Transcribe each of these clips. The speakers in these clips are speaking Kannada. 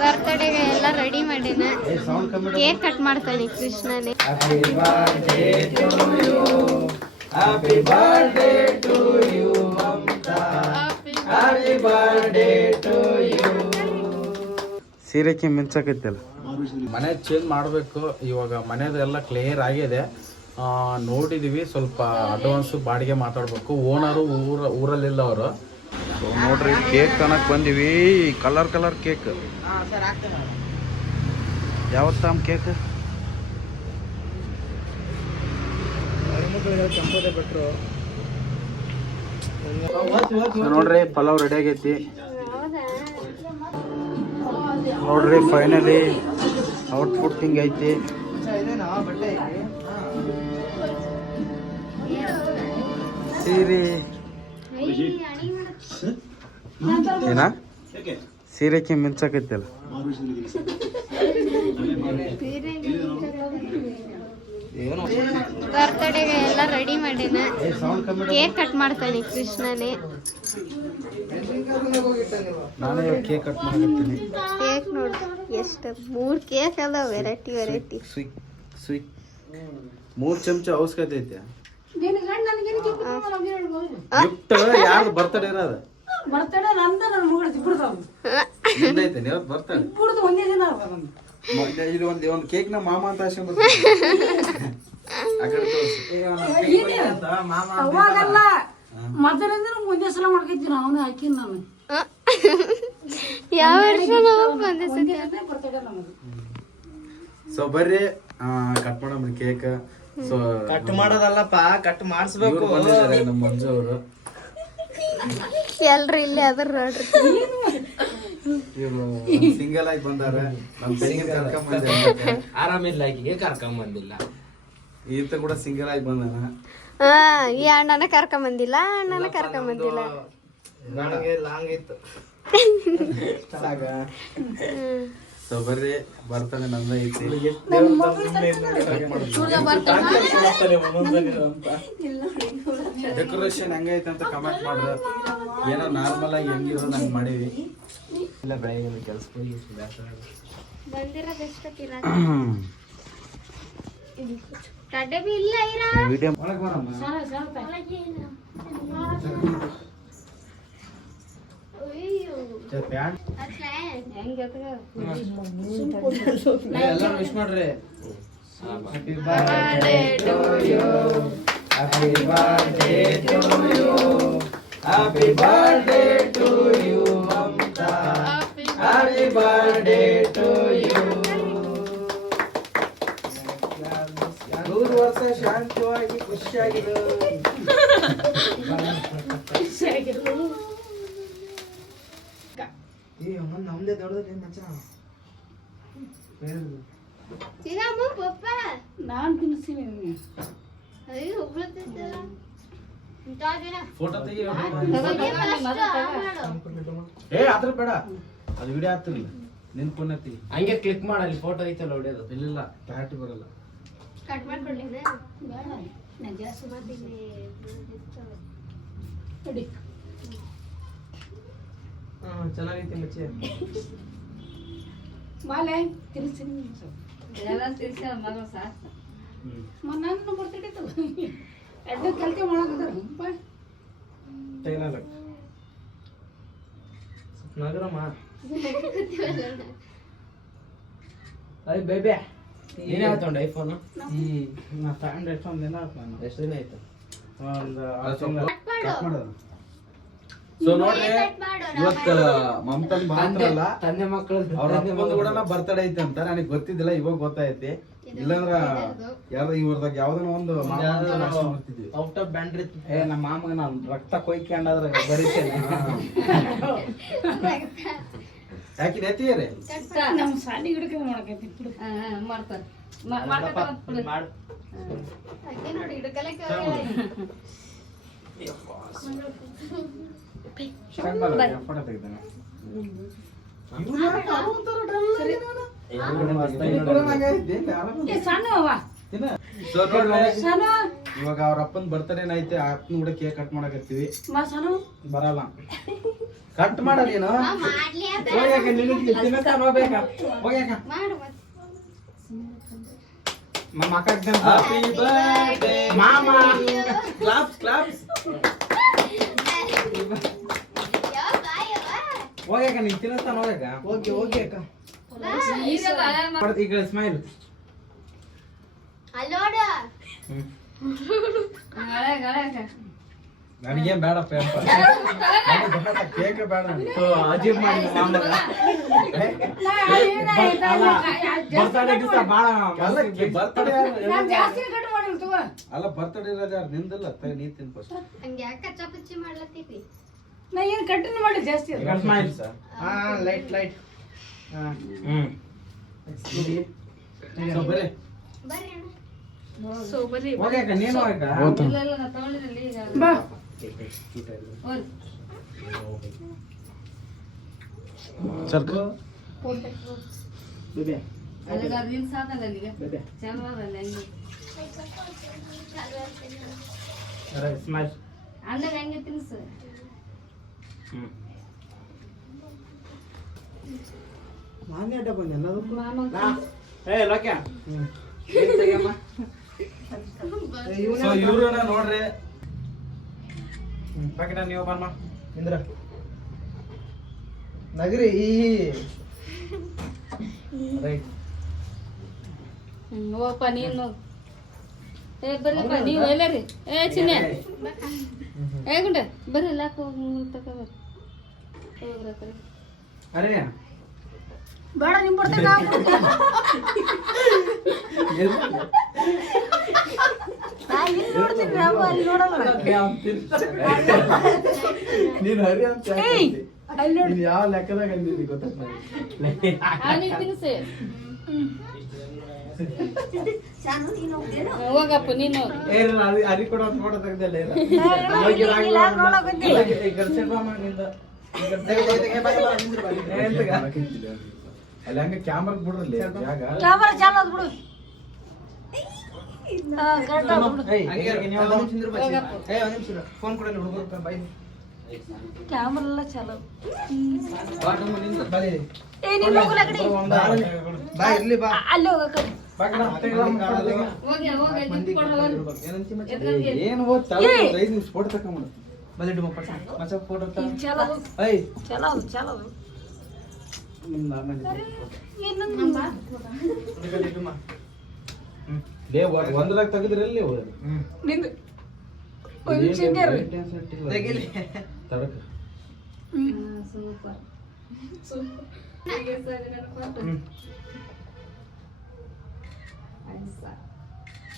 ಬರ್ತಡೆಗೆ ಎಲ್ಲ ರೆಡಿ ಮಾಡಿನ ಕೇಕ್ ಕಟ್ ಮಾಡ್ತಾನೆ ಕೃಷ್ಣನೇ. Happy birthday to you, Mamta. Happy birthday to you. ಸೀರೆಕ್ಕೆ ಮಿಂಚಕೈತಲ್ಲ. ಮನೆ ಚೇಂಜ್ ಮಾಡಬೇಕು ಇವಾಗ. ಮನೆದೆಲ್ಲ ಕ್ಲಿಯರ್ ಆಗಿದೆ, ನೋಡಿದೀವಿ. ಸ್ವಲ್ಪ ಅಡ್ವಾನ್ಸ್ ಬಾಡಿಗೆ ಮಾತಾಡಬೇಕು. ಓನರು ಊರಲ್ಲಿಲ್ಲ ಅವರು. ನೋಡ್ರಿ ಕೇಕ್ ತನಕ ಬಂದಿವಿ. Colour cake. ಯಾವತ್ತ ಕೇಕ್ ನೋಡ್ರಿ ಪಲಾವ್ ರೆಡಿ ಆಗೈತಿ ನೋಡ್ರಿ. ಫೈನಲಿ ಔಟ್ಪುಟ್ ಹಿಂಗ್ ಐತಿ. ಸೀರೆ ಏನ ಸೀರೆಕ್ಕೆ ಮಿಂಚಕೈತಲ್ಲ. ಬರ್ತಡೆಗೆ ಎಲ್ಲ ರೆಡಿ ಮಾಡಿನ ಕೇಕ್ ಕಟ್ ಮಾಡ್ತಾನೆ ಕೃಷ್ಣನೇ. ನಾನೇ ಕೇಕ್ ಕಟ್ ಮಾಡ್ತೀನಿ. ಕೇಕ್ ನೋಡಿ ಎಷ್ಟು 3 ಕೇಕ್ ಅದ, ವೆರೈಟಿ ಸ್ವೀಟ್ 3 ಚಮಚ ಅವಶ್ಯಕತೆ ಐತೆ. ಗಿಫ್ಟ್ ಯಾರು ಬರ್ತಡೇ ಇರೋದು? ಬರ್ತಡೇ ನಂದ ನನ್ನ ಮಗಳ ಇಬ್ಬರದು ಐತೆ. ಯಾವ್ದು ಬರ್ತಡೇ ಇಬ್ಬರದು ಒಂದೇ ದಿನ ಅದ ನಂದು. ಇಲ್ಲಿ ಒಂದು ಕೇಕ್ ನ ಮಾಮ ಅಂತ ಅವಾಗಲ್ಲ ಮೊದಲಿಂದ ಒಂದೇ ಸಲ ಮಾಡ್ಕೊತೀನಿ. ಅವನು ಹಾಕಿನ ನಾನು ಯಾವ ವರ್ಷ ಬಂದೆ ಬರ್ತಡೇ ನಮ್ಮದು. ಸೊ ಬರ್ರಿ ಕಟ್ ಮಾಡಮ್ರಿ ಕೇಕ್. ಸೊ ಕಟ್ ಮಾಡೋದಲ್ಲಪ್ಪ, ಕಟ್ ಮಾಡಿಸ್ಬೇಕು. ಬಂದಿದ್ದಾರೆ ನಮ್ಮ ಮಂಜು ಅವರು. ಎಲ್ರು ಇಲ್ಲೇ ಅದ್ರ ನೋಡ್ರಿ. ಇವರು ಸಿಂಗಲ್ ಆಗಿ ಬಂದಾರ. ನಮ್ಮ ತಂಗಿ ಕರ್ಕೊಂಡ್ ಆರಾಮಿಲ್ಲ, ಆಕಿಗೆ ಕರ್ಕೊಂಡ್ ಬಂದಿಲ್ಲ. ಈತ ಕೂಡ ಸಿಂಗಲ್ ಆಗಿ ಬಂದಾನ. ಈ ಅಣ್ಣನ ಕರ್ಕೊಂಬಂದಿಲ್ಲ, ಅಣ್ಣನ ಕರ್ಕೊಂಬಂದಿಲ್ಲ. ಲಾಂಗ್ ಇತ್ತು. ಸೊ ಬರ್ರಿ, ಬರ್ತಾನೆ ನಂದ ಐತಿ. ಡೆಕೋರೇಷನ್ ಹೆಂಗೈತೆ ಅಂತ ಕಮೆಂಟ್ ಮಾಡ್ರ. ಏನೋ ನಾರ್ಮಲ್ ಆಗಿ ಹೆಂಗಿರೋ ನಂಗೆ ಮಾಡೀವಿ. ಇಲ್ಲ ಬೆಳಗ್ಗೆ ಕೆಲಸ ಎಲ್ಲ ವಿಶ್ ಮಾಡ್ರಿ. Happy birthday to you, happy birthday to you, happy birthday to you Mamata, happy birthday to you. 100 ವರ್ಷ ಶಾಂತವಾಗಿ ಖುಷಿಯಾಗಿರು. ನಮ್ದೇ ದೊಡ್ಡದ ಮಚ್ಚ. ನಾನು ತಿನ್ನಿಸ್ತೀನಿ. ಫೋಟೋ ತೆಗಿ. ಅದ್ರ ಬೇಡ, ಅದು ವಿಡಿಯೋ ಆಗ್ತಿರ್ಲಿಲ್ಲ. ನಿನ್ ಫೋನ್ ತೆಗಿ. ಹಂಗೆ ಕ್ಲಿಕ್ ಮಾಡಲ್ಲಿ ಫೋಟೋ ಐತಲ್ಲ ಹೊಡೆಯೋದು. ಇಲ್ಲ ಪ್ಯಾಟಿ ಬರಲ್ಲ. ಕಟ್ ಮಾಡ್ಕೊಳ್ಳಿ. ನಾನು ಜಾಸ್ತಿ ಮಾಡ್ತೀನಿ. ಚೆನ್ನಾಗೈತಿ ಮಚ್ಚೆ. ಮಾಲೆ ತಿನ್ನಿಸ್ತೀನಿ. ನನ್ನ ಬರ್ತಡೇ ಎರಡು ಕಲ್ತೆ ಮಾಡಕತ್ತಾರ. ನಗರಮ್ಮ ಅಯ್ಯ ಬೇಬೆ ಏನೇ ಆಯ್ತು ಐಫೋನ್. ಎಷ್ಟು ದಿನ ಆಯ್ತು? ಸೊ ನೋಡ್ರಿ, ಇವತ್ತ ಮಮತನ್ ಬಾಂದ್ರಲ್ಲ, ತಂದೆ ಮಕ್ಕಳು ಅವ್ರ ಅಪ್ಪಂದು ಕೂಡ ಬರ್ತಡೇ ಐತೆ ಅಂತ ನನಗೆ ಗೊತ್ತಿದ್ದಿಲ್ಲ. ಇವಾಗ ಗೊತ್ತಾಯ್ತಿ. ಇಲ್ಲಾಂದ್ರ ಯಾವ್ದು ಇವ್ರದಾಗ ಯಾವ್ದನ ಒಂದು ಬರ್ತಿದ್ವಿ. ಔಟ್ ಆಫ್ ಬ್ಯಾಂಡ್ರಿ. ನಮ್ಮ ಮಾಮಗ ನಾನು ರಕ್ತ ಕೊಯ್ಕೊಂಡಾದ್ರೆ ಬರೀತೇನೆ. ಯಾಕೆ ನೆತ್ತೀರಿ? ನಮ್ಮ ಸಾಲಿ ಗಿಡಕ್ಕೆ ಮಾಡಕತ್ತೀನಿ. ಮಾಡ್ತಾರೆ ನೋಡಿ ಹಿಡ್ಕಲಕ್ಕೆ. ಫೋಟೋ ತೆಗಿತಾನೆ. ಇವಾಗ ಅವ್ರ ಅಪ್ಪನ ಬರ್ತಡೇ ಐತೆ. ಅಪ್ಪನ ಕೂಡ ಕೇಕ್ ಕಟ್ ಮಾಡಕತ್ತೀವಿ. ಬರಲ್ಲ ಕಟ್ ಮಾಡ ನೀನು ಮಾಡ್ಲಿ ಅದ ಹೋಗ್ಯಾಕ ನಿನಗೆ ತಿನ್ನಸ್ತಾನ ಹೋಗ್ಬೇಕ ಹೋಗ್ಯಾಕ ಮಾಡು ಮತ್ತೆ ಮಾಮ ಅಕ್ಕ ಹ್ಯಾಪಿ ಬರ್ತ್ಡೇ ಮಾಮ ಕ್ಲಾಪ್ಸ್ ಕ್ಲಾಪ್ಸ್ ಹೋಗ್ಯಾಕ ನೀನು ತಿನ್ನಸ್ತಾನ ಹೋಗ್ಯಾಕ ಓಕೆ ಓಕೆ ಅಕ್ಕ ಈಗ ಸ್ಮೈಲ್ ಅಲ್ಲೋಡ ನನಗೇನ್ ಬೇಡಪ್ಪ ಕೇಕ್ ಬೇಡ ಅಜೀಬ್ ಮಾಡಿ ಬರ್ತಡೇ ದಿವಸ ಬಾಳ ಬರ್ತಡೇ ಅಲ್ಲ ಬರ್ತಡೇ ಇರೋದು ಯಾರು ನಿಂದಲ್ಲ ನೀ ತಿನ್ ಫಸ್ಟ್ ಹಂಗೆ ಯಾಕ ಕಚ್ಚಪಚ್ಚಿ ಮಾಡ್ಲತ್ತೀವಿ ನಾ ಏನ್ ಕಟ್ಟಿನ ಮಾಡಿ ಜಾಸ್ತಿ ಸ್ಮೈಲ್ ಹಾ ಲೈಟ್ ಲೈಟ್ ಬರ್ರಿ ಬರ್ರಿ ಅಣ್ಣ ಹೋಗ್ಯಾಕ ನೀನು ಹೋಗ್ಯಾಕ ಬಾ ಸರ್ ಸ್ಮೈಲ್ ಅಣ್ಣಗೆ ಹೆಂಗೆ ತಿನ್ಸು ನಾನೇ ಅಡ್ಡ ಬಂದೆ ಎಲ್ಲದಕ್ಕೂ ಏ ಲೋಕ್ಯ ಇವ್ರನ್ನ ನೋಡ್ರಿ ಬಾಕಿನ ನೀವು ಬಮ್ಮ ಇಂದ್ರ ನಗರಿ ರೈಟ್ ಹೋಗಪ್ಪ ನೀನು ಏ ಬರ್ರಪ್ಪ ನೀವು ಎಲ್ಲರಿ ಏ ಚಿನ್ನೆ ಏ ಗುಂಡ ಬರ್ರಿ ಲಾಕ್ ಹೋಗಿ ತಗೋಬರ್ರಿ ಹೋಗ್ರಿ ಅರೆ ಬೇಡ ನಿಮ್ ಬರ್ತೇನೆ ನಾ ಇಲ್ಲಿ ನೋಡ್ತೀನಿ ನಾವು ಅಲ್ಲಿ ನೋಡಲ್ಲ ನೀನು ಹರಿ ಅಂತ ಅಲ್ಲಿ ನೋಡಿ ನೀನು ಯಾವ ಲೆಕ್ಕದಾಗ ಅಂದಿದ್ದಿ ಗೊತ್ತಾಗ್ತ ಅವನಿಗೆ ತಿನ್ಸು ಹೋಗಪ್ಪ ನೀನು ಏನ ಅರಿ ಕೊಡೋ ಫೋಟೋ ತೆಗ್ದಲ್ಲ ಅಲ್ಲಿ ಹಂಗ ಕ್ಯಾಮ್ರಾ ಬಿಡ್ರಲ್ಲಿ ಜಾಗ ಕ್ಯಾಮರಾ ಚಾಲು ಅದ್ ಬಿಡು ಫೋನ್ ಕೊಡಲ್ಲ ಹುಡುಗರು ಬೈ ಕ್ಯಾಮರಾ ಎಲ್ಲ ಚಾಲು ಬೈ ಏ ನಿನ್ನ ಮಗುಲ ಕಡೆ ಬಾ ಇರ್ಲಿ ಬಾ ಅಲ್ಲಿ ಹೋಗಕ ಹೋಗಿ ಹೋಗಿ ಏನು ಓದ್ 5 ನಿಮಿಷ ಫೋಟೋ ತಕೊಂಬಿಡು ಬಲ್ಲಿ ಡುಮ ಪಟ್ಟ ಮಚ್ಚ ಫೋಟೋ ತ ಚಾಲು ಏಯ್ ಚಾಲು ನಿನ್ನ ಆಮೇಲೆ ಲೇ ಒಂದರಾಗ ತೆಗೆದ್ರಲ್ಲಿ ನಿಂದು ಒಂದು ನಿಮಿಷ ಹಿಂಗೆ ಇರ್ರಿ. ತೆಗಿಲಿ ತಡಕ ಸೂಪರ್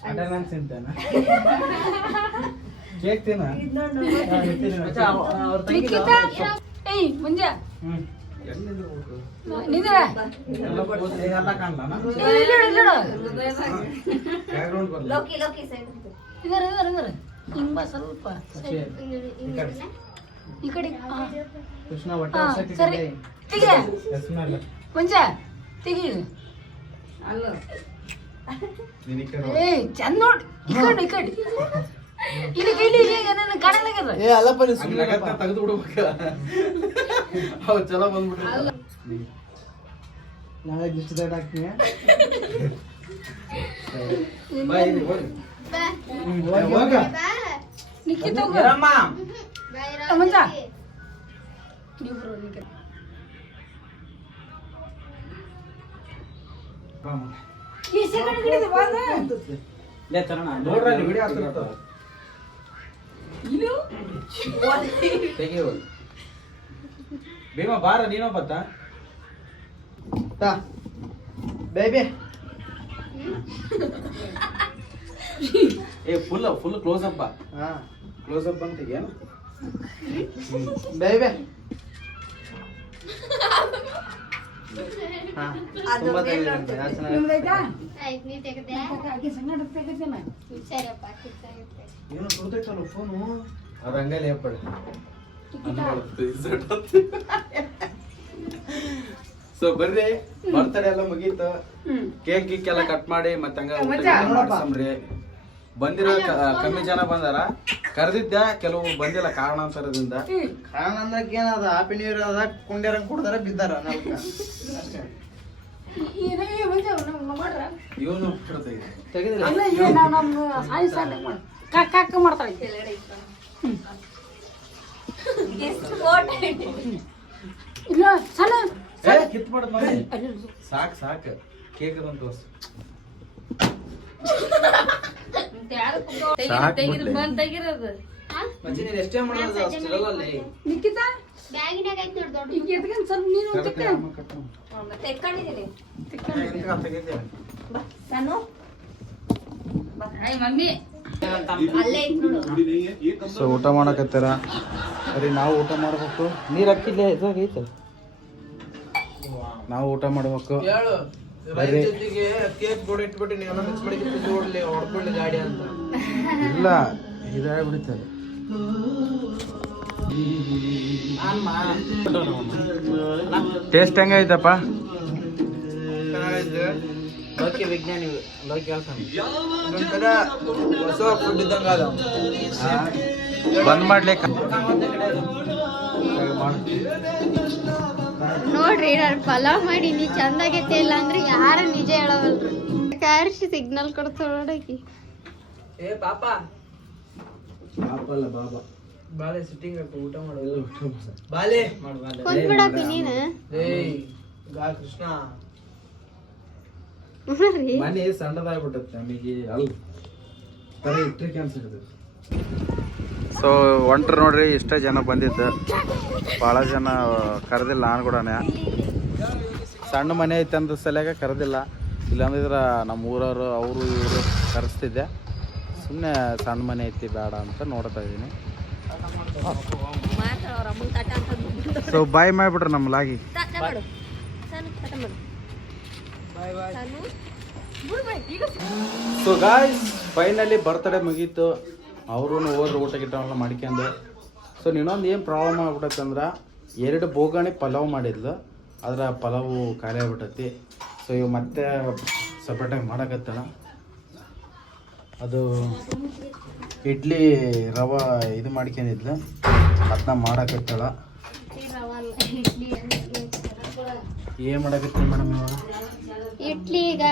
ಅಟೆಂಡೆನ್ಸ್ ತಿಂತಾನ ಕೇಕ್ ತಿನ್ನ ನಿಖಿತಾ ಏಯ್ ಮುಂಜ ನಿಂದ್ರ ಎಲ್ಲ ಕಾಣಲ್ಲ ಬ್ಯಾಕ್ಗ್ರೌಂಡ್ ಬರಲ್ಲ ಇದರ ಹಿಂಗ ಸ್ವಲ್ಪ ಈ ಕಡೆ ಕೃಷ್ಣ ಒಟ್ಟ ಸರಿ ತೆಗಿ ಮುಂಜ ತೆಗಿ ಅಲ್ಲ ಏಯ್ ಚಂದ ನೋಡಿ ಈ ಕಡೆ ಇಲ್ಲಿ ಕೈಲಿ ಈಗ ನನ್ನ ಕಾಣಲಾಗ್ಯದ ಏ ಅಲ್ಲಪ್ಪ ನೀ ಸುಮ್ಮನೆ ತೆಗೆದು ಬಿಡ್ಬೇಕ ಅವ್ ಚಲೋ ಬಂದ್ಬಿಟ್ರು ನಾಳೆ ದಿಷ್ಟು ಡೇಟ್ ಹಾಕ್ತೀನಿ ಬಾಯ್ ಹೋಗಿ ಹೋಗ ನಿಖಿತ ರಮ್ಮ ಮುಂಜ ನೀವು ಬರೋ ನಿಖಿತ ಈ ಸೆಕೆಂಡ್ ಗಿಡದ ಬಾಗ ಲೇ ತರಣ ನೋಡ್ರಿ ವಿಡಿಯೋ ಆಗ್ತಿರ್ತದ ಇದು ತೆಗಿಯೋ ಭೀಮಾ ಬಾರ ನೀನೋ ಬತ್ತಾ ತಾ ಬೇಬಿ ಏ ಫುಲ್ ಕ್ಲೋಸ್ ಅಪ್ ಹಾ ಕ್ಲೋಸ್ ಅಪ್ ಅಂತ ಏನು ಬೇಬಿ ಹಾ ತುಂಬಾ ನಿಮ್ದೈತಾ ಆಯ್ತು ನೀ ತೆಗೆದೆ ಆಕೆ ಸಂಗಡ ತೆಗಿತೇನ ಸರಿಯಪ್ಪ ಕಿತ್ತಾಗುತ್ತೆ ಏನು ಸುತ್ತೈತಲ್ಲ ಫೋನು ಅದು ಹಂಗಲ್ಲಿ ಏರ್ಪಡಿ ಸೊ ಬರ್ರಿ ಬರ್ತಡೇ ಎಲ್ಲ ಮುಗೀತು ಕೇಕ್ ಗೀಕ್ ಎಲ್ಲ ಕಟ್ ಮಾಡಿ ಮತ್ತೆ ಹಂಗ ಮಾಡ್ಸಮ್ರಿ ಬಂದಿರೋ ಕಮ್ಮಿ ಜನ ಬಂದಾರ. ಕರೆದಿದ್ದೆ, ಕೆಲವು ಬಂದಿಲ್ಲ ಕಾರಣಾಂತರದಿಂದ. ಕಾರಣ ಅಂದಕ್ಕೆ ಏನದ ಹ್ಯಾಪಿ ನ್ಯೂ ಇಯರ್ ಅದ ಕುಂಡ್ಯಾರಂಗ್ ಕೊಡ್ತಾರ ಬಿದ್ದಾರ ನಲ್ಕ ಅಷ್ಟೇ. ಇವನು ತೆಗೆದಿಲ್ಲ ಇಲ್ಲ ಇಲ್ಲ ನಾವು ನಮ್ಮ ಸಾಯಿ ಸಾಲ ಮಾಡಿ ಕಾಕ ಮಾಡ್ತಾಳೆ ಇಲ್ಲ ಸಲ ಕಿತ್ ಮಾಡದ್ ಮಾಡಿ ಸಾಕ್ ಸಾಕ್ ಕೇಕ್ ಅಂತ ತೋರ್ಸು. ತೆಗಿರೋದು ಮಚ್ಚಿ ನೀನ್ ಎಷ್ಟೇ ಮಾಡೋದು ಅಷ್ಟಿರಲ್ಲ ಅಲ್ಲಿ. ನಿಕ್ಕಿತ ಬ್ಯಾಗಿನಾಗ ಐತಿ ನೋಡಿ ದೊಡ್ಡ ಈಗ ಎತ್ಕೊಂಡು ಸ್ವಲ್ಪ ನೀನು ತಿಕ್ಕ ಮಮ್ಮಿ ಅಲ್ಲೇ ಐತಿ ನೋಡು. ಸೊ ಊಟ ಮಾಡಕತ್ತಾರ. ಸರಿ ನಾವು ಊಟ ಮಾಡ್ಬೇಕು. ನೀರ್ ಹಾಕಿಲ್ಲ ಇದಾಗೈತೆ. ನಾವು ಊಟ ಮಾಡ್ಬೇಕು. ಹೇಳು ರೈತ ಜೊತೆಗೆ ಕೇಕ್ ಬೋರ್ಡ್ ಇಟ್ಬಿಟ್ಟು ನೀವೆಲ್ಲ ಮಿಕ್ಸ್ ಮಾಡಿ ಓಡ್ಲಿ ಹೊಡ್ಕೊಳ್ಳಿ ಗಾಡಿ ಅಂತ. ಇಲ್ಲ ಇದಾಗ್ಬಿಡುತ್ತೆ. ಟೇಸ್ಟ್ ಹೆಂಗೈತಪ್ಪ? ಚೆನ್ನಾಗೈತೆ. ಲೋಕಿ ವಿಜ್ಞಾನಿ ಲೋಕಿ ಒಂಥರ ಹೊಸ ಫುಡ್ ಇದ್ದಂಗ ಅದ. ಬಂದ್ ಮಾಡ್ಲಿಕ್ಕೆ ನೋಡ್ರಿ ನಾನು ಪಲಾವ್ ಮಾಡೀನಿ ಚಂದಾಗೈತೆ ಇಲ್ಲ ಅಂದ್ರೆ ಯಾರ ನಿಜ ಹೇಳವಲ್ರಿ. ಕಾರ್ಶಿ ಸಿಗ್ನಲ್ ಕೊಡ್ತಾಳ ನೋಡಕಿ. ಏ ಪಾಪ ಪಾಪಲ್ಲ ಬಾಬಾ. ಬಾಲೆ ಸಿಟ್ಟಿಂಗ್ ಹಾಕು ಊಟ ಮಾಡೋದು. ಬಾಲೆ ಕೊಂದ್ಬಿಡಾಕಿ ನೀನು. ಏಯ್ ಗಾ ಕೃಷ್ಣ ನೋಡ್ರಿ ಮನೆ ಸಣ್ಣದಾಗ್ಬಿಟ್ಟತ್ತೆ ನಮಗೆ ಅಲ್ಲಿ ತರ ಇಟ್ಟರೆ ಕ್ಯಾನ್ಸರ್. ಸೊ ಒಂಟ್ರು ನೋಡ್ರಿ ಇಷ್ಟ ಜನ ಬಂದಿದ್ದು. ಭಾಳ ಜನ ಕರೆದಿಲ್ಲ. ನಾನು ಕೂಡ ಸಣ್ಣ ಮನೆ ಐತೆ ಅಂತ ಸಲಯಾಗ ಕರೆದಿಲ್ಲ. ಇಲ್ಲಾಂದಿದ್ರೆ ನಮ್ಮ ಊರವರು ಅವರು ಇವರು ಕರೆಸ್ತಿದ್ದೆ. ಸುಮ್ಮನೆ ಸಣ್ಣ ಮನೆ ಐತಿ ಬೇಡ ಅಂತ ನೋಡ್ತಾ ಇದ್ದೀನಿ. ಸೊ ಬಾಯ್ ಮಾಡಿಬಿಟ್ರೆ ನಮ್ಮಲಾಗಿ. ಸೊ ಗಾಯ್ಸ್ ಫೈನಲಿ ಬರ್ತಡೇ ಮುಗೀತು. ಅವರು ಹೋದ್ರೆ ಊಟ ಗಿಟ ಎಲ್ಲ ಮಾಡ್ಕೊಂಡು. ಸೊ ಇನ್ನೊಂದು ಏನು ಪ್ರಾಬ್ಲಮ್ ಆಗ್ಬಿಟ್ಟೈತೆ ಅಂದ್ರೆ 2 ಬೋಗಣಿ ಪಲಾವ್ ಮಾಡಿದ್ಲು. ಆದ್ರೆ ಪಲಾವು ಖಾಲಿ ಆಗ್ಬಿಟ್ಟೈತಿ. ಸೊ ಇವು ಮತ್ತೆ ಸಪ್ರೇಟಾಗಿ ಮಾಡಕತ್ತಾಳ. ಅದು ಇಡ್ಲಿ ರವೆ ಇದು ಮಾಡ್ಕೊಂಡಿದ್ಲು, ಅದನ್ನ ಮಾಡಕತ್ತಾಳ. ಏನು ಮಾಡಕತ್ತೀನಿ ಮೇಡಮ್ ಇವಾಗ? ಇಡ್ಲಿ ಈಗ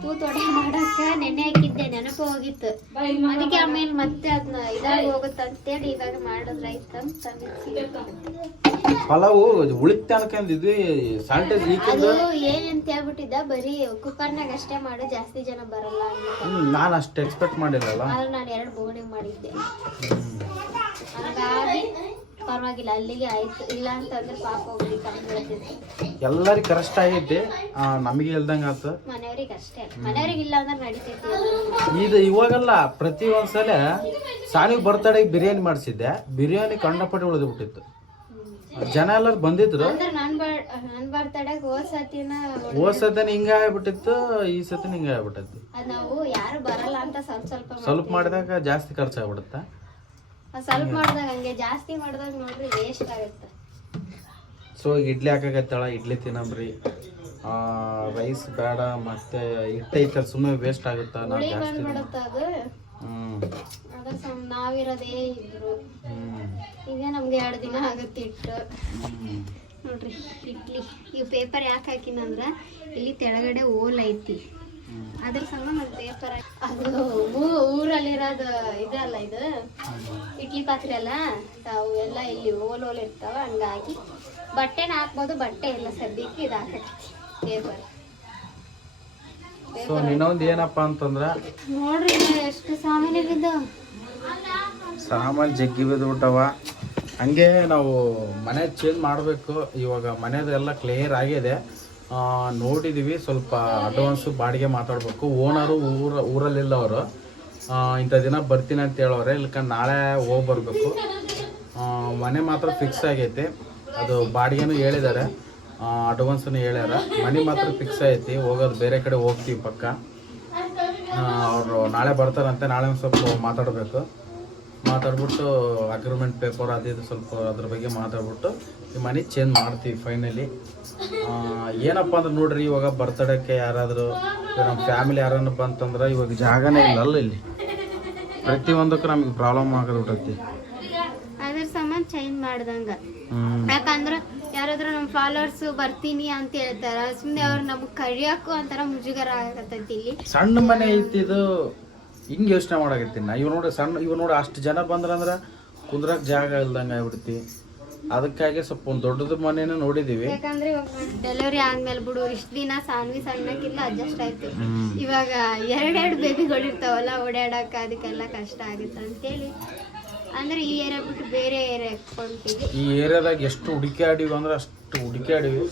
ತೂತ್ ವಡೆ ಮಾಡಕ್ಕ ನೆನೆ ಹಾಕಿದ್ದೆ, ನೆನಪು ಹೋಗಿತ್ತು. ಅದಕ್ಕೆ ಆಮೇಲೆ ಮತ್ತೆ ಅದನ್ನ ಇದಾಗಿ ಹೋಗುತ್ತೆ ಅಂತೇಳಿ ಇವಾಗ ಮಾಡಿದ್ರಾಯ್ತಂತ ಪಲಾವು ಉಳಿತ ಅನ್ಕೊಂಡಿದ್ವಿ. ಸ್ಯಾನಿಟೈಸ್ ಅದು ಏನಂತ ಹೇಳ್ಬಿಟ್ಟಿದ್ದ, ಬರೀ ಕುಕ್ಕರ್ನಾಗ ಅಷ್ಟೇ ಮಾಡು, ಜಾಸ್ತಿ ಜನ ಬರಲ್ಲ ಅಂತ. ನಾನು ಅಷ್ಟು ಎಕ್ಸ್ಪೆಕ್ಟ್ ಮಾಡಿರಲ್ಲ. ಆದ್ರೆ ನಾನು 2 ಬೋಗಣಿ ಮಾಡಿದ್ದೆ. ಹಾಗಾಗಿ ಪರವಾಗಿಲ್ಲ, ಅಲ್ಲಿಗೆ ಆಯ್ತು. ಇಲ್ಲ ಅಂತಂದ್ರೆ ಪಾಪ ಹೋಗ್ಲಿ ಕಮ್ಮಿ ಎಲ್ಲರಿಗೂ ಕರೆಕ್ಟ್ ಆಗೈತಿ. ನಮಗೆ ಇಲ್ದಂಗೆ ಆಯ್ತು. ಮನೆಯವ್ರಿಗೆ ಅಷ್ಟೇ, ಮನೆಯವ್ರಿಗೆ ಇಲ್ಲ ಅಂದ್ರೆ ನಡೀತೈತಿ. ಇದು ಇವಾಗಲ್ಲ, ಪ್ರತಿ ಒಂದ್ಸಲ ಸಾನಿಗೆ ಬರ್ತಡೆಗೆ ಬಿರಿಯಾನಿ ಮಾಡಿಸಿದ್ದೆ. ಬಿರಿಯಾನಿ ಕಂಡಪಟ್ಟಿ ಉಳಿದು ಬಿಟ್ಟಿತ್ತು. ಜನ ಎಲ್ಲರೂ ಬಂದಿದ್ರು. ಅಂದ್ರೆ ನನ್ ಬರ್ತಡೆಗೆ ಹೋದ್ ಸತಿನ ಹಿಂಗ ಆಗ್ಬಿಟ್ಟಿತ್ತು, ಈ ಸತಿನ ಹಿಂಗ ಆಗ್ಬಿಟ್ಟೈತಿ. ಅದ್ ನಾವು ಯಾರು ಬರಲ್ಲ ಅಂತ ಸ್ವಲ್ಪ ಮಾಡಿದಾಗ ಜಾಸ್ತಿ ಖರ್ಚಾಗ್ಬಿಡುತ್ತೆ. ಸ್ವಲ್ಪ ಮಾಡಿದಾಗ ಹಂಗೆ, ಜಾಸ್ತಿ ಮಾಡಿದಾಗ ನೋಡ್ರಿ ವೇಸ್ಟ್ ಆಗುತ್ತೆ. ಸೊ ಇಡ್ಲಿ ಹಾಕಾಗತ್ತಾಳ, ಇಡ್ಲಿ ತಿನ್ನಬ್ರಿ. ರೈಸ್ ಬೇಡ, ಮತ್ತೆ ಹಿಟ್ಟೈತಲ್ಲ ಸುಮ್ಮನೆ ವೇಸ್ಟ್ ಆಗುತ್ತಾ. ನಾವು ಹುಳಿ ಜಾಸ್ತಿ ಬಂದ್ಬಿಡುತ್ತ ಅದು. ಅದ್ರ ನಾವಿರೋದೇ ಇದ್ರು. ಈಗ ನಮ್ಗೆ 2 ದಿನ ಆಗುತ್ತೆ ಇಟ್ಟು. ನೋಡ್ರಿ ಇಡ್ಲಿ ಇವು ಪೇಪರ್ ಯಾಕೆ ಹಾಕಿನಂದ್ರ ಇಲ್ಲಿ ತೆಳಗಡೆ ಓಲ್ ಐತಿ, ಅದ್ರ ಸಂಗ ನಮ್ ಪೇಪರ್ ಅದು ಊರಲ್ಲಿರೋದು ಇದಲ್ಲ, ಇದು ಇಡ್ಲಿ ಪಾತ್ರೆ ಅಲ್ಲ, ಅವು ಎಲ್ಲ ಇಲ್ಲಿ ಓಲ್ ಇರ್ತಾವ. ಹಂಗಾಗಿ ಬಟ್ಟೆನ ಹಾಕ್ಬೋದು, ಬಟ್ಟೆ ಎಲ್ಲ ಸದ್ಯಕ್ಕೆ ಇದು ಹಾಕೈತಿ ಪೇಪರ್. ಸೊ ಇನ್ನೊಂದು ಏನಪ್ಪ ಅಂತಂದ್ರ ನೋಡ್ರಿ ಎಷ್ಟು ಸಾಮಾನ್ಯ ಬಿದ್ದು, ಸಾಮಾನು ಜಗ್ಗಿ ಬಿದ್ದುಬಿಟ್ಟವ. ಹಂಗೆ ನಾವು ಮನೆ ಚೇಂಜ್ ಮಾಡಬೇಕು. ಇವಾಗ ಮನೆದೆಲ್ಲ ಕ್ಲಿಯರ್ ಆಗಿದೆ. ನೋಡಿದ್ದೀವಿ. ಸ್ವಲ್ಪ ಅಡ್ವಾನ್ಸು ಬಾಡಿಗೆ ಮಾತಾಡಬೇಕು. ಓನರು ಊರಲ್ಲಿಲ್ಲ ಅವರು. ಇಂಥ ದಿನ ಬರ್ತೀನಿ ಅಂತ ಹೇಳೋರೆ, ಇಲ್ಕ ನಾಳೆ ಹೋಗಿ ಬರಬೇಕು. ಮನೆ ಮಾತ್ರ ಫಿಕ್ಸ್ ಆಗೈತಿ. ಅದು ಬಾಡಿಗೆನೂ ಹೇಳಿದ್ದಾರೆ, ಅಡ್ವಾನ್ಸನ್ನು ಹೇಳ್ಯಾರ. ಮನೆ ಮಾತ್ರ ಫಿಕ್ಸ್ ಐತಿ. ಹೋಗೋದು ಬೇರೆ ಕಡೆ ಹೋಗ್ತೀವಿ ಪಕ್ಕ. ಅವರು ನಾಳೆ ಬರ್ತಾರಂತೆ. ನಾಳೆ ಒಂದು ಸ್ವಲ್ಪ ಮಾತಾಡ್ಬಿಟ್ಟು ಅಗ್ರಿಮೆಂಟ್ ಪೇಪರ್ ಅದು ಇದು ಸ್ವಲ್ಪ ಅದ್ರ ಬಗ್ಗೆ ಮಾತಾಡ್ಬಿಟ್ಟು ಈ ಮನೆ ಚೇಂಜ್ ಮಾಡ್ತೀವಿ ಫೈನಲಿ. ಏನಪ್ಪ ಅಂದ್ರೆ ನೋಡ್ರಿ, ಇವಾಗ ಬರ್ತಡೇಕ್ಕೆ ಯಾರಾದರೂ ನಮ್ಮ ಫ್ಯಾಮಿಲಿ ಯಾರನ್ನ ಬಂತಂದ್ರೆ ಇವಾಗ ಜಾಗನೇ ಇಲ್ಲ ಅಲ್ಲ ಇಲ್ಲಿ. ಪ್ರತಿಯೊಂದಕ್ಕೂ ನಮಗೆ ಪ್ರಾಬ್ಲಮ್ ಆಗೋದ್ಬಿಟ್ಟೈತಿ. ಅದ್ರ ಸಂಬಂಧ ಚೇಂಜ್ ಮಾಡ್ದಂಗ. ಯಾಕಂದ್ರ ಯಾರಾದ್ರೂ ನಮ್ಮ ಫಾಲೋವರ್ಸ್ ಬರ್ತೀನಿ ಅಂತ ಹೇಳ್ತಾರ, ಸುಮ್ಮನೆ ಅವ್ರು ನಮ್ಗೆ ಕರಿಯಾಕು ಅಂತಾರ ಮುಜುಗರ ಆಗತೈತಿ. ಇಲ್ಲಿ ಸಣ್ಣ ಮನೆ ಐತಿ, ಇದು ಹಿಂಗೆ ಯೋಚನೆ ಮಾಡಾಕತ್ತೀನಿ ನಾ. ಇವ್ ನೋಡಿ ಅಷ್ಟು ಜನ ಬಂದ್ರಂದ್ರೆ ಕುಂದ್ರಕ್ಕೆ ಜಾಗ ಇಲ್ದಂಗೆ ಆಗ್ಬಿಡ್ತಿ. ಅದಕ್ಕಾಗಿ ಸ್ವಲ್ಪ ಒಂದು ದೊಡ್ಡದು ಮನೇನ ನೋಡಿದೀವಿ. ಯಾಕಂದ್ರೆ ಇವಾಗ ಡೆಲಿವರಿ ಆದ್ಮೇಲೆ ಬಿಡು ಇಷ್ಟ ದಿನ ಸಣ್ಣಕ್ಕಿಲ್ಲ ಅಡ್ಜಸ್ಟ್ ಆಯ್ತು. ಇವಾಗ ಎರಡೆರಡು ಬೇಬಿಗಳು ಇರ್ತಾವಲ್ಲ, ಓಡಾಡಕ ಅದಕ್ಕೆಲ್ಲ ಕಷ್ಟ ಆಗುತ್ತೆ ಅಂತೇಳಿ ಅಂದ್ರೆ ಈ ಏರಿಯಾ ಬಿಟ್ಟು ಬೇರೆ ಏರಿಯಾಕ್ಕೆ ಕೊಂತೀವಿ. ಈ ಏರಿಯಾದಾಗ ಎಷ್ಟು ಹುಡುಕಾಡಿವಿ ಅಂದ್ರೆ ಅಷ್ಟು ಹುಡುಕಾಡಿವಿ.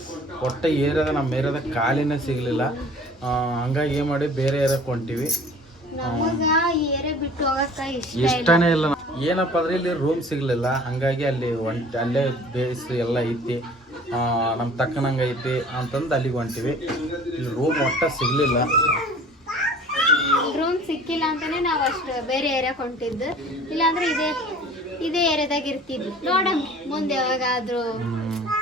ಒಟ್ಟ ಏರಿಯಾದಾಗ ನಮ್ಮ ಏರಿಯಾದಾಗ ಕಾಲಿನೇ ಸಿಗಲಿಲ್ಲ. ಹಂಗಾಗಿ ಏನು ಮಾಡಿ ಬೇರೆ ಏರಿಯಾಕ್ಕೆ ಹೊಂಟಿವಿ. ನಮಗ ಈ ಏರಿಯಾ ಬಿಟ್ಟು ಹೋಗಕ್ಕ ಇಷ್ಟನೇ ಇಲ್ಲ. ಏನಪ್ಪ ಅಂದ್ರೆ ಇಲ್ಲಿ ರೂಮ್ ಸಿಗಲಿಲ್ಲ, ಹಂಗಾಗಿ ಅಲ್ಲಿ ಅಲ್ಲೇ ಬೇಸ್ ಎಲ್ಲ ಐತಿ, ನಮ್ಮ ತಕ್ಕನಂಗೆ ಐತಿ ಅಂತಂದು ಅಲ್ಲಿಗೆ ಹೊಂಟಿವಿ. ಇಲ್ಲಿ ರೂಮ್ ಒಟ್ಟ ಸಿಗಲಿಲ್ಲ. ರೂಮ್ ಸಿಕ್ಕಿಲ್ಲ ಅಂತಾನೆ ನಾವು ಅಷ್ಟು ಬೇರೆ ಏರಿಯಾಕ್ಕೆ ಹೊಂಟಿದ್ದು. ಇಲ್ಲಾಂದ್ರೆ ಇದೇ ಏರಿಯಾದಾಗ ಇರ್ತಿದ್ವಿ. ನೋಡಮ್ ಮುಂದೆ ಯಾವಾಗಾದ್ರೂ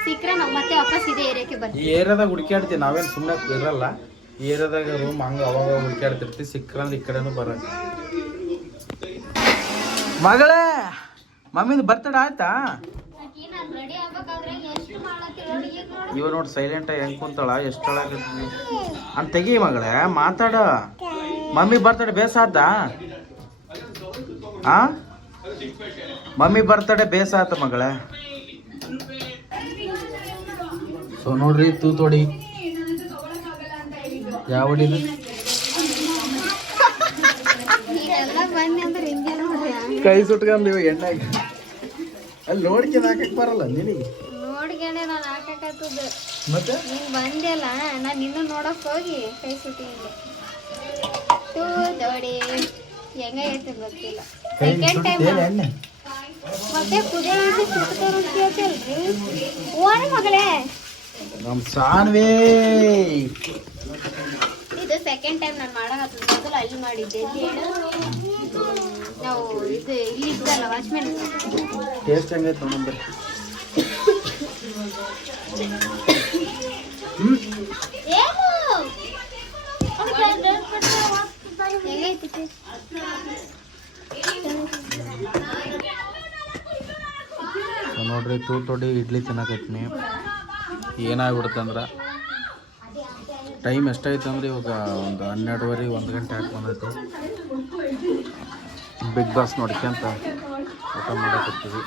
ಸಿಕ್ಕರೆ ನಾವು ಮತ್ತೆ ವಾಪಸ್ ಇದೇ ಏರಿಯಾಕ್ಕೆ ಬರ್ತೀವಿ. ಈ ಏರಿಯಾದಾಗ ಹುಡುಕಾಡ್ತೀವಿ, ನಾವೇನು ಸುಮ್ಮನೆ ಇರಲ್ಲ. ಈ ಏರಿಯಾದಾಗ ರೂಮ್ ಹಂಗೆ ಅವಾಗ ಹುಡುಕಾಡ್ತಿರ್ತೀವಿ. ಸಿಕ್ಕರಂದ್ರೆ ಈ ಕಡೆನೂ ಬರೋದು. ಮಗಳೇ, ಮಮ್ಮಿದು ಬರ್ತಡೇ ಆಯ್ತಾ? ಇವ ನೋಡಿ ಸೈಲೆಂಟಾಗಿ ಹೆಂಗೆ ಕುಂತಾಳ, ಎಷ್ಟು ಒಳಗಿದ್ವಿ ಅಂತ. ತೆಗಿ ಮಗಳೇ, ಮಾತಾಡ. ಮಮ್ಮಿ ಬರ್ತಡೇ ಬೇಸಾದ? ಮಮ್ಮಿ ಬರ್ತಡೇ ಬೇಸಾತ ಮಗಳೇ. ಸೊ ನೋಡ್ರಿ, ತೂತೋಡಿ ಯಾವ ಹೊಡಿದು ಕೈ ಸುಟ್ಕೊಂಡ್ ಎಣ್ಣೆಗೆ ಅಲ್ಲಿ ನೋಡ್ಕೊಂಡು ಹಾಕಕ್ ಬರಲ್ಲ ನಿನಗೆ. ನೋಡ್ಕೊಂಡೆ ನಾನು ಹಾಕಕತ್ತದ. ಮತ್ತೆ ನೀನ್ ಬಂದೆಲ್ಲ, ನಾನು ನಿನ್ನ ನೋಡಕ್ ಹೋಗಿ ಕೈ ಸುಟ್ಟಿದ್ದೆ. ತೋಡಿ ಹೆಂಗೈತೆ ಗೊತ್ತಿಲ್ಲ. ಸೆಕೆಂಡ್ ಟೈಮ್ ಎಣ್ಣೆ ಮತ್ತೆ ಕುದೇ ಸುತ್ತಲ್ರಿ. ಓಣ ಮಗಳೇ, ನಮ್ ಸಾನ್ವೇ ಇದು ಸೆಕೆಂಡ್ ಟೈಮ್ ನಾನು ಮಾಡಕತ್ತದ. ಮೊದಲು ಅಲ್ಲಿ ಮಾಡಿದ್ದೆ. ಎಲ್ಲಿ ಹೇಳು, ನಾವು ಇದು ಇಲ್ಲಿ ಇದ್ದಲ್ಲ ವಾಚ್ಮೆನ್. ಟೇಸ್ಟ್ ಹೆಂಗೈತೆ ನೋಡಂದ್ರೆ. ಹೆಂಗೈತಿ? ನೋಡ್ರಿ, ತೂತೊಡಿ ಇಡ್ಲಿ ತಿನ್ನಕತ್ತೀನಿ. ಏನಾಗ್ಬಿಡುತ್ತಂದ್ರೆ ಟೈಮ್ ಎಷ್ಟಾಯ್ತು ಅಂದ್ರೆ ಇವಾಗ ಒಂದು 12:30 1 ಗಂಟೆ ಹಾಕಿ ಬಂದೈತಿ. ಬಿಗ್ ಬಾಸ್ ನೋಡ್ಕೊಂತ ಊಟ ಮಾಡಕತ್ತೀವಿ.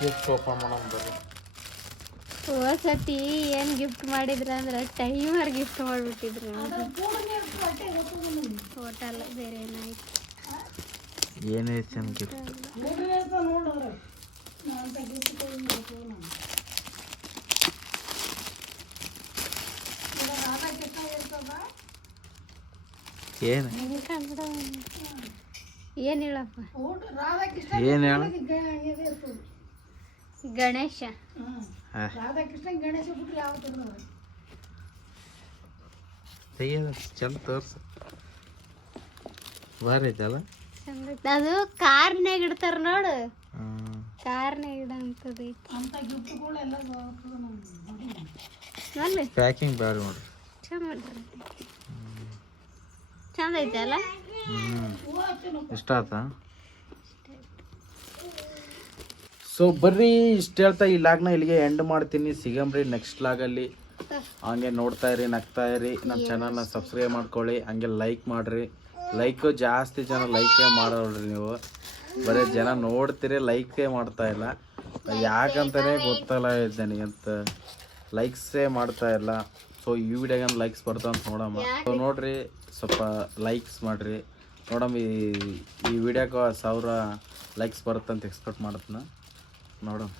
ಗಿಫ್ಟ್ ಓಪನ್ ಮಾಡೋಣ ಬರ್ರಿ. ಹೋದ್ಸತಿ ಏನು ಗಿಫ್ಟ್ ಮಾಡಿದ್ರ ಅಂದ್ರೆ ಟೈಮರ್ ಗಿಫ್ಟ್ ಮಾಡಿಬಿಟ್ಟಿದ್ರು. ಹೋಟೆಲ್ ಬೇರೆ ಏನಾಯ್ತು? ಏನೈತಿ ನಮ್ಮ ಗಿಫ್ಟ್? ಏನು ಏನು ಹೇಳಪ್ಪ? ಏನು ಹೇಳ? ಗಣೇಶ. ತೆಗಿಯೋದು ಚಂದ ತೋರ್ಸು. ಬಾರಿ ಐತಲ್ಲ ಅದು ಕಾರ್ನ್ಯಾಗ ಇಡ್ತಾರ ನೋಡು. ಕಾರ್ನ್ಯಾಗ ಇಡಂತದ ಪ್ಯಾಕಿಂಗ್ ಬೇಡ ನೋಡ್ರಿ. ಚಂದ ಐತೆ ಅಲ್ಲ? ಇಷ್ಟ ಆಯ್ತಾ? ಸೊ ಬರ್ರಿ, ಇಷ್ಟ ಹೇಳ್ತಾ ಈ ಲಾಗ್ನ ಇಲ್ಲಿಗೆ ಎಂಡ್ ಮಾಡ್ತೀನಿ. ಸಿಗಂಬ್ರಿ ನೆಕ್ಸ್ಟ್ ಲಾಗಲ್ಲಿ. ಹಂಗೆ ನೋಡ್ತಾ ಇರಿ, ನಗ್ತಾ ಇರಿ. ನಮ್ಮ ಚಾನಲ್ನ ಸಬ್ಸ್ಕ್ರೈಬ್ ಮಾಡ್ಕೊಳ್ಳಿ, ಹಂಗೆ ಲೈಕ್ ಮಾಡಿರಿ. ಲೈಕು ಜಾಸ್ತಿ ಜನ ಲೈಕೇ ಮಾಡೋಳ್ರಿ. ನೀವು ಬರೀ ಜನ ನೋಡ್ತೀರಿ, ಲೈಕೇ ಮಾಡ್ತಾ ಇಲ್ಲ. ಯಾಕಂತಲೇ ಗೊತ್ತಲ್ಲ ಇದ್ದೇನೆ ಅಂತ ಲೈಕ್ಸೇ ಮಾಡ್ತಾ ಇಲ್ಲ. ಸೊ ಈ ವಿಡಿಯೋಗೆ ಲೈಕ್ಸ್ ಬರ್ತಾವ ಅಂತ ನೋಡಮ್ಮ. ಸೊ ನೋಡ್ರಿ, ಸ್ವಲ್ಪ ಲೈಕ್ಸ್ ಮಾಡಿರಿ ನೋಡಮ್ಮ. ಈ ವಿಡಿಯೋಕ್ಕೆ 1000 ಲೈಕ್ಸ್ ಬರುತ್ತಂತ ಎಕ್ಸ್ಪೆಕ್ಟ್ ಮಾಡತ್ನ ನೋಡಮ್ಮ.